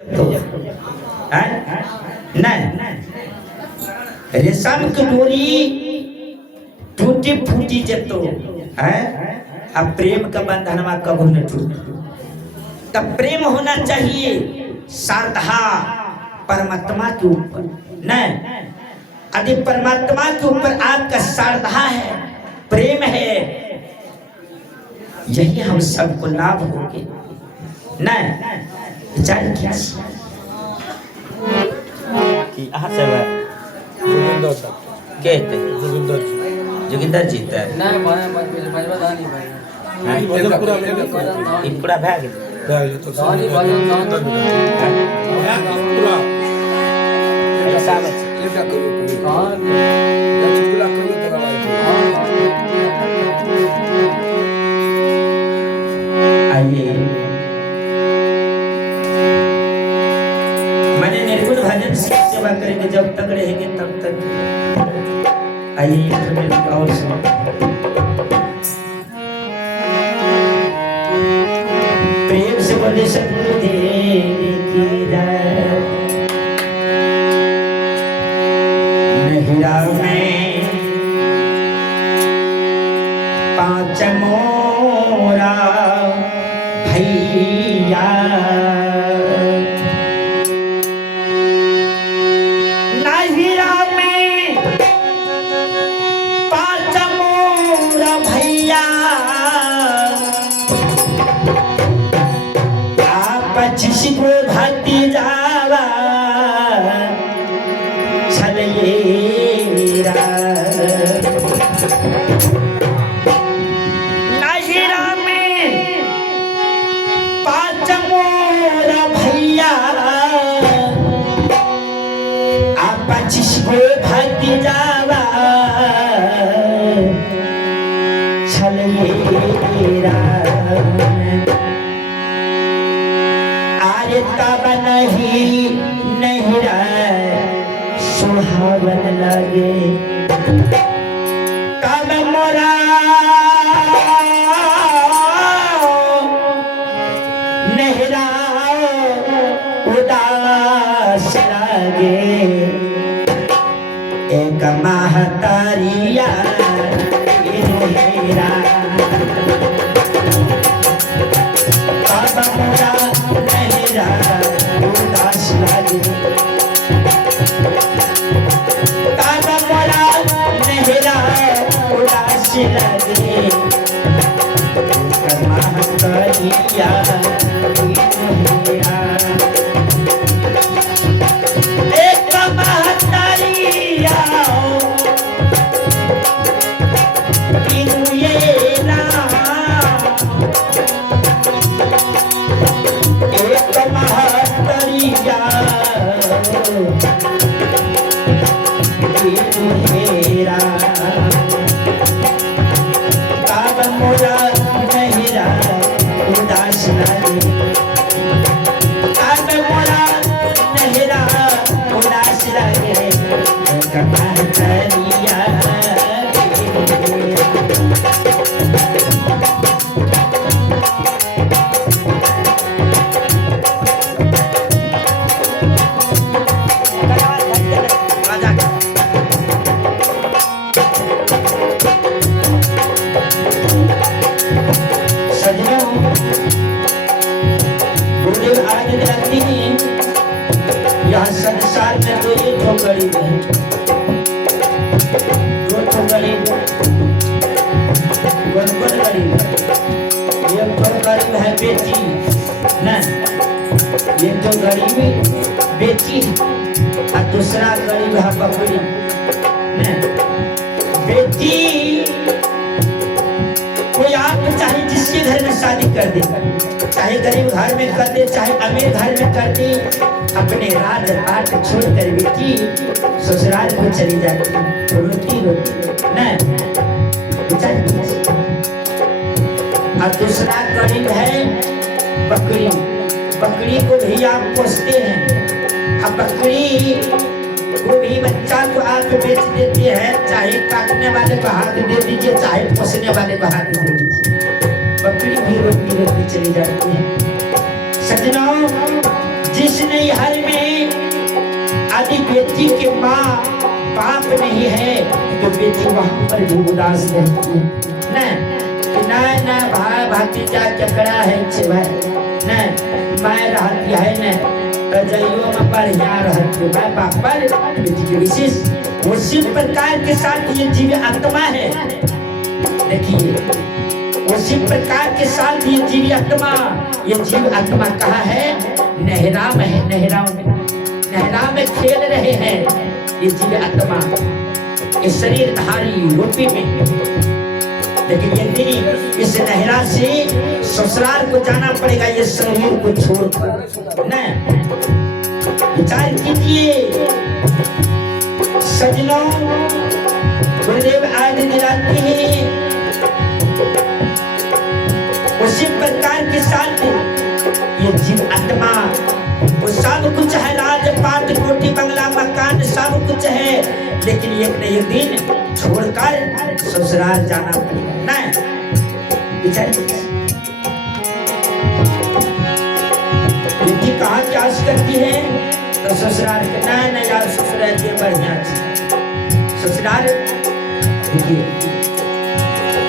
नहीं रेशम की डोरी टूटी फूटी जतो है। अब प्रेम का बंधन में कब न टूट। तब प्रेम होना चाहिए श्रद्धा परमात्मा के ऊपर। नहीं यदि परमात्मा के ऊपर आपका श्रद्धा है, प्रेम है, यही हम सबको लाभ होंगे। नहीं विचार जोगिंदर जी पूरा भए आइए मैंने निर्गुण भजन से सेवा करेंगे जब तक रहेंगे तब तक। आइए और सुनो। प्रेम से बोले सतगुरुदेव की जय। नहिरा में पांच मोरा भैया जिसको भक्ति जावा छलयेरा नहिरा में पांच मोरा भैया आप जिसको भक्ति जावा छलयेरा तब नहीं सुहावन लगे। तब मोरा नहिरा उदास लगे। एक महतारिया नहिरा तब मोरा उदास लगे। तब मोरा नहिरा उदास लगे। महतारिया एक महतारिया संसार में तो ये तो गरीब है, वो तो गरीब है, कौन गरीब है? ये तो गरीब है बेटी न, ये तो गरीब बेटी और दूसरा गरीब है बकरी न। बेटी कोई आप चाहे जिसके घर में शादी कर दे, चाहे गरीब घर में कर दे चाहे अमीर घर में कर दे, अपने राज पाट छोड़कर बेटी ससुराल को चली जाती रोती रोती न। और दूसरा गरीब है बकरी, बकरी को भी आप पोसते हैं। अब बकरी को भी बच्चा को आप बेच देती है, चाहे काटने वाले को हाथ दे दीजिए चाहे पोसने वाले को हाथ दे दीजिए, बकरी भी रोती रोती चली जाती है। सजनों जिस नैहर में आदि बेटी के माँ बाप नहीं है तो बेटी वहां पर भी उदास रहती है ना भाई भतीजा चकड़ा है छे भाई न मैं रहती है न तो जइयो में बढ़िया रहती भाई बापा बेटी के विशेष उसी प्रकार के साथ ये जीव आत्मा है। देखिए उसी प्रकार के साथ ये जीव आत्मा कहाँ है? नहरा में है। नहरा में खेल रहे हैं ये जीव आत्मा ये शरीरधारी रूपी में। लेकिन यदि इस नहरा से ससुराल को जाना पड़ेगा ये शरीर को छोड़कर न। विचार कीजिए सजनों, गुरुदेव आज दिलाते हैं उसी प्रकार के साथ ये जीव आत्मा वो सब कुछ है, राजपाट कोठी बंगला मकान सब कुछ है, लेकिन एक न एक दिन छोड़कर ससुराल जाना पड़ेगा ना। बेटी कहाँ क्यास करती है तो ससुराल के ना यार ससुराल के बढ़िया ससुराल। देखिए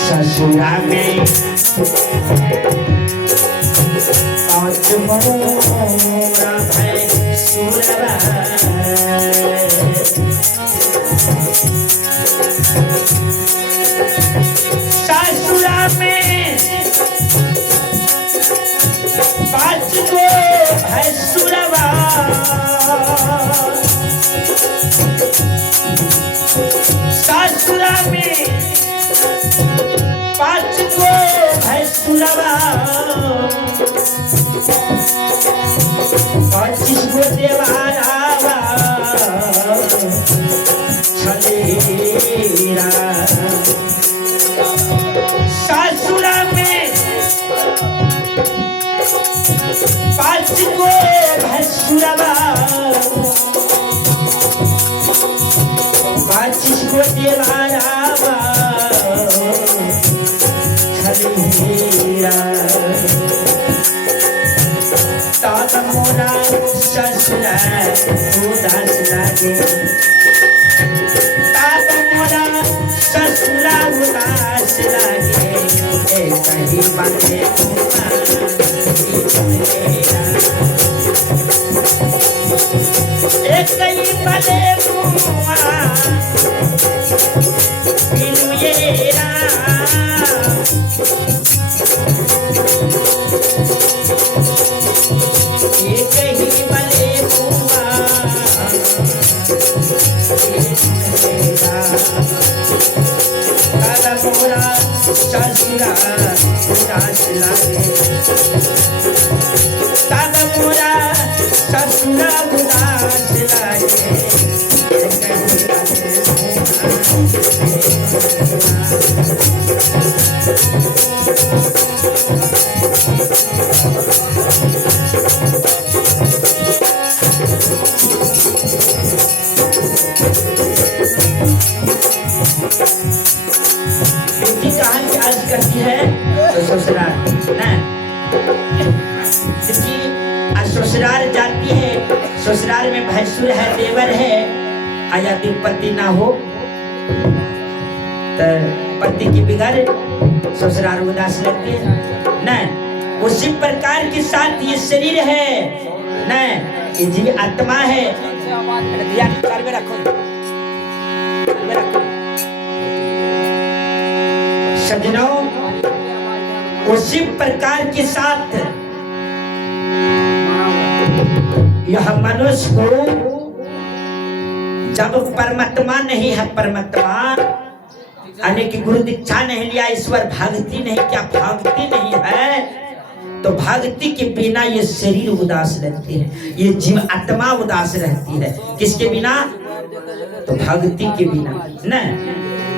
ससुराल में पाँच मोरा है सुरवा ससुरा में पाँच गो है सुरवा ससुरा में पाँच गो है सुरवा 25 गो देवारा छलेरा ससुरा में 5 गो भैंसुरवा 25 गो देवारा छलेरा ताता मोरा ससुरा उदास लागे ताता मोरा ससुरा उदास लागे कहीं बने कहीं बने ससुरा उदास लागे दादा मोरा ससुरा उदास लागे करती है तो ससुराल ना ससुराल जाती है, ससुराल में भैंसुर है देवर है आया दिन पति ना हो तो पति की बिगड़ ससुराल उदास लगती है ना। उसी प्रकार के साथ ये शरीर है ना, ये जीव आत्मा है। सजनों उसी प्रकार के साथ यह मनुष्य को जब परमात्मा नहीं है, परमात्मा यानी कि गुरु दीक्षा नहीं लिया, ईश्वर भक्ति नहीं किया, भक्ति नहीं है तो भक्ति के बिना ये शरीर उदास रहती है, ये जीव आत्मा उदास रहती है। किसके बिना? तो भक्ति के बिना न।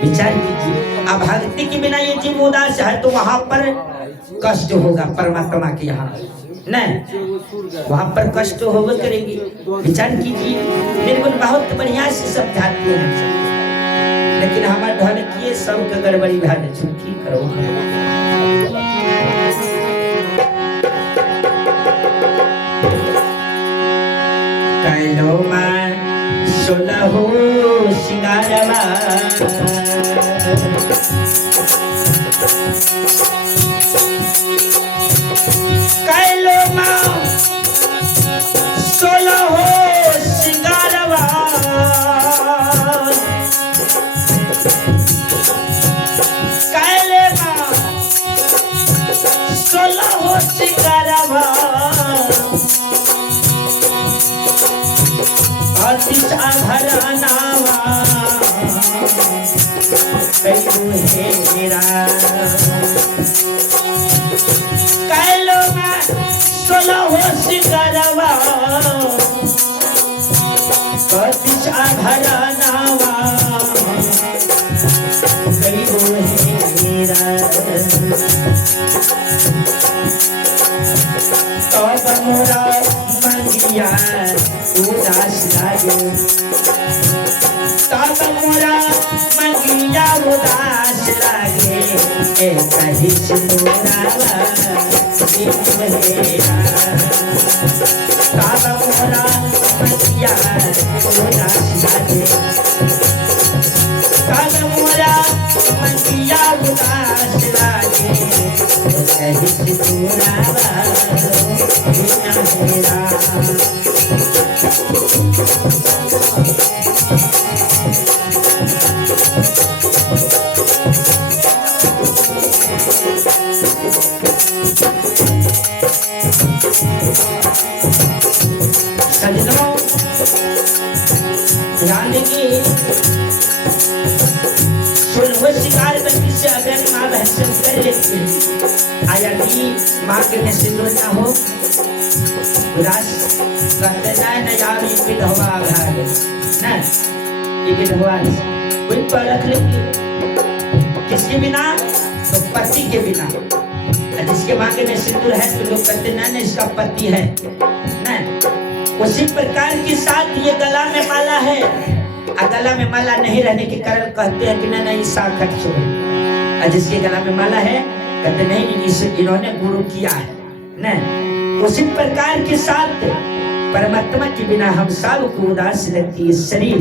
विचार कीजिए अब भक्ति के बिना ये जीव उदास है तो वहां पर कष्ट होगा, परमात्मा के यहाँ न वहां पर कष्ट होगा करेगी। विचार कीजिए मेरे को बहुत बढ़िया से समझाती है लेकिन हमारे ढल किए सब का गड़बड़ी भाग की करो। कैलो माँ सोलहो सिंगारवा कैलो माँ सोलहो सिंगारवा कैले माँ सोलहो सिंगारवा अतिशा घरानावा कैलो हेरा कैलो में सोलहो सिंगारवा अतिशा घरानावा कैलो हेरा तब मोरा मंगिया उदास लागे तब मोरा मंगिया उदास लागे ए कहीं सिंदूरावा हेरा तब मोरा मंगिया उदास लागे तब मोरा मंगिया उदास लागे ए कहीं सिंदूरावा हेरा सजनों ध्यान देखिए सोलहो शिकार करने से अगर माँ बहन कर लेती है आया कि माँ के में सिंदूर ना हो उदास कहते न यार ये विधवा भाग न ये विधवा कोई पर रख लेंगे किसके बिना तो पति के बिना जिसके मांगे में सिंदूर है तो लोग कहते ना इसका पति है न उसी प्रकार के साथ ये गला में माला है गला में माला नहीं रहने के कारण कहते हैं कि ना ये साखट है जिसके गला में माला है कहते नहीं इन्होंने गुरु किया है न उसी प्रकार के साथ परमात्मा के बिना हम सब को उदास लगती है शरीर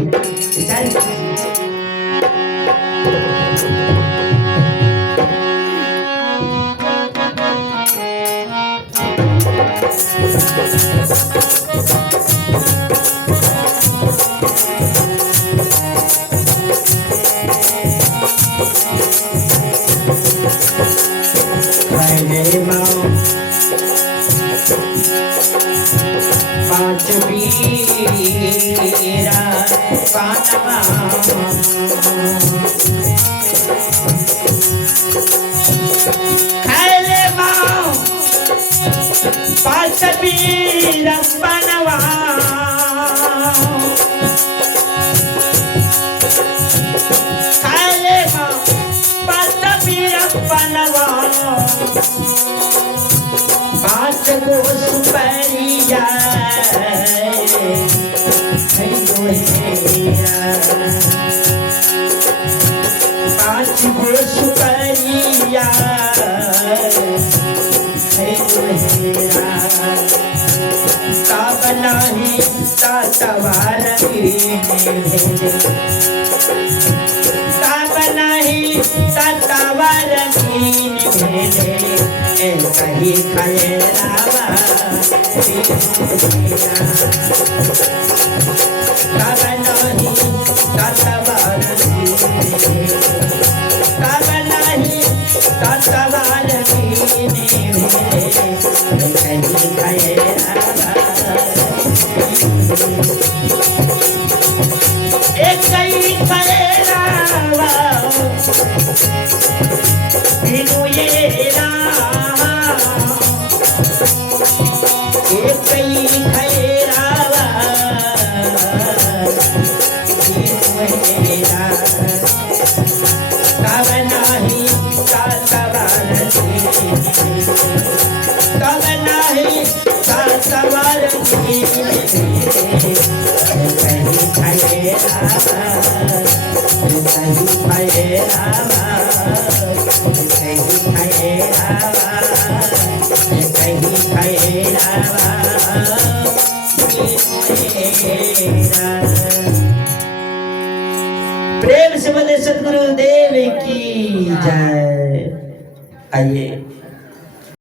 पांच बीरा पानवा खैले माँ पांच बीरा पानवा खैले माँ पांच बीरा पानवा पांच गो सुपरिया पांच गो सुपरिया तब नहीं तवार तब नहीं तवार कहीं खाए रावा तब नहीं तवार तब नहीं तवार कहीं खाए रावा एक कहीं खाए रावा बिनु ये प्रेम से बोले सदगुरु देव की जय। आइए